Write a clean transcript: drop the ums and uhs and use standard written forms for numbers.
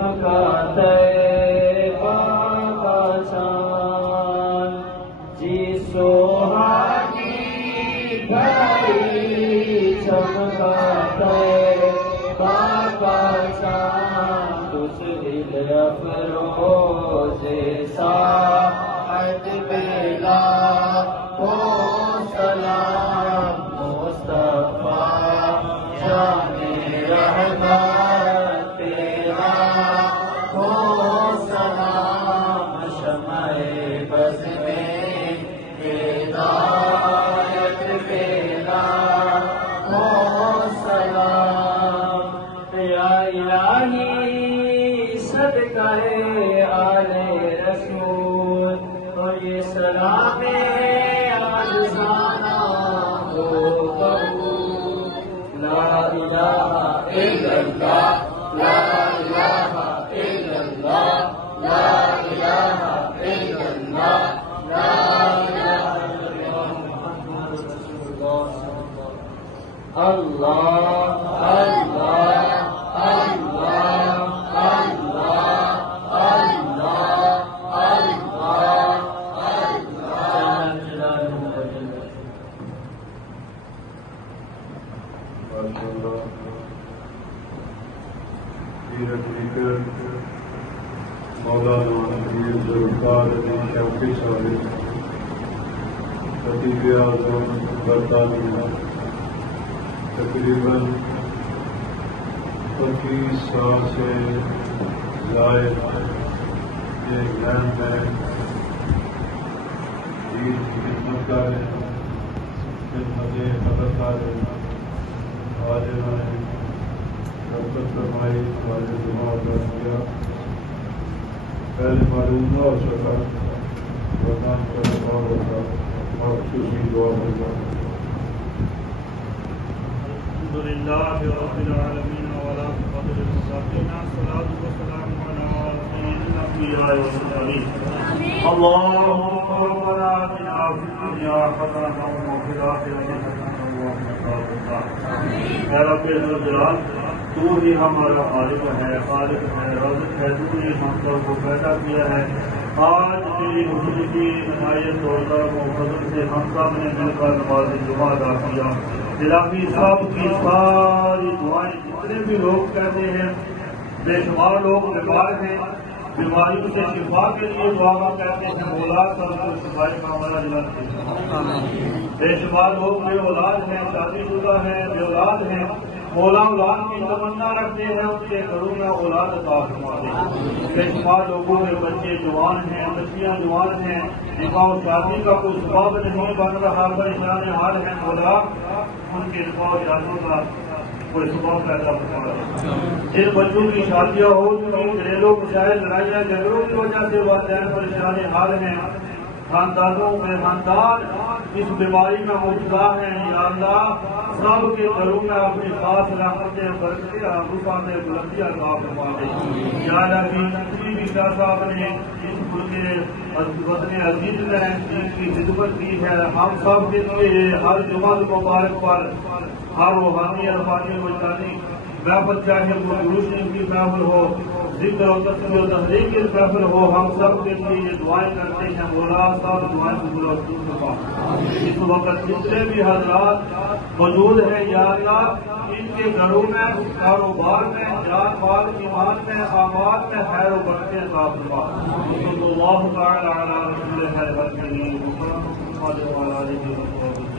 چمکاتے کا چاند جی سوہانی گھڑی چمکاتے کا چاند اس دل افروز ساعت بیلا کو سلام مصطفیٰ شان رحمت تیرا ہو سلام شمع بز میں ہدایت بیلا ہو سلام یا الہی صدقہ آل رسول اور یہ سلام عاجزانہ ہو قبول لا الہ الا اللہ لا الہ الا اللہ لا الہ الا اللہ لا الہ الا محمد رسول اللہ اللہ مولانا امیر ذوالفقار علی شوقی صاحب خطیب اعظم برطانیہ تقریباً 25 سال سے زائد یہ انگلینڈ میں دین کی خدمت کر رہے ہیں، خدمت مدد کر رہے ہیں۔ آج انہوں نے شرکت فرمائی، ہمارے دعا کیا، پہلے معلوم نہ ہو سکا ورنہ کا دعا ہوتا اور خصوصی دعا ہوتا۔ الحمد للہ رب العالمین والعاقبۃ للمتقین والصلاۃ والسلام علی سید الانبیاء والمرسلین اللهم ربنا آتنا فی الدنیا حسنۃ وفی الآخرۃ حسنۃ وقنا عذاب النار۔ اے رب ذوالجلال، تو ہی ہمارا خالق ہے، خالق ہے، رازق ہے، تو نے ہم سب کو پیدا کیا ہے۔ آج تیری حضور کی عنایت اور کرم و فضل سے ہم سب نے مل کر نماز جمعہ ادا کیا۔ الہی صاحب کی ساری دعائیں جتنے بھی لوگ کہتے ہیں، بے شمار لوگ بیمار ہیں، بیماریوں سے شفا کے لیے دعا کہتے ہیں، اولاد کا صفائی کا ہمارا جلد بے شمار لوگ بے اولاد ہیں، شادی شدہ ہیں، بے اولاد ہیں، مولا اولاد کی تمنا رکھتے ہیں، ان کے گھروں میں اولاد عطا فرما دے۔ بے شمار لوگوں میں بچے جوان ہیں، بچیاں جوان ہیں، نکاح و شادی کا کوئی سبب نہیں بن رہا، پریشان حال ہیں، مولا ان کے نکاح و شادیوں کا کوئی سبب پیدا فرما دے۔ جن بچوں کی شادیاں ہو چکی، گھریلو مسائل، لڑائیاں جھگڑوں کی وجہ سے والدین پریشان حال ہیں، خاندانوں میں خاندان اس بیماری میں مبتلا ہیں، یا اللہ سب کے گھروں میں اپنی خاص رحمتیں برکتیں حقوقات بلندیاں عطا فرما دے۔ یا اللہ کی بھی شاہ صاحب نے اس ملک وطن عزیز میں دین کی خدمت کی ہے، ہم سب کے لیے ہر جمعہ مبارک پر ہر روحانی عرفانی وجدانی محفل، چاہے وہ روشنی کی محفل ہو، ذکر و تسبیح و تحریک کی محفل ہو، ہم سب کے لیے یہ دعائیں کرتے ہیں، مولا سب دعائیں قبول فرما۔ اس وقت جتنے بھی حضرات موجود ہیں، یا اللہ ان کے گھروں میں، کاروبار میں، جان مال، ایمان میں، اعمال میں خیر و برکتیں عطا فرما۔ صلی اللہ تعالی علی رسول محمد وعلی آلہ وصحبہ۔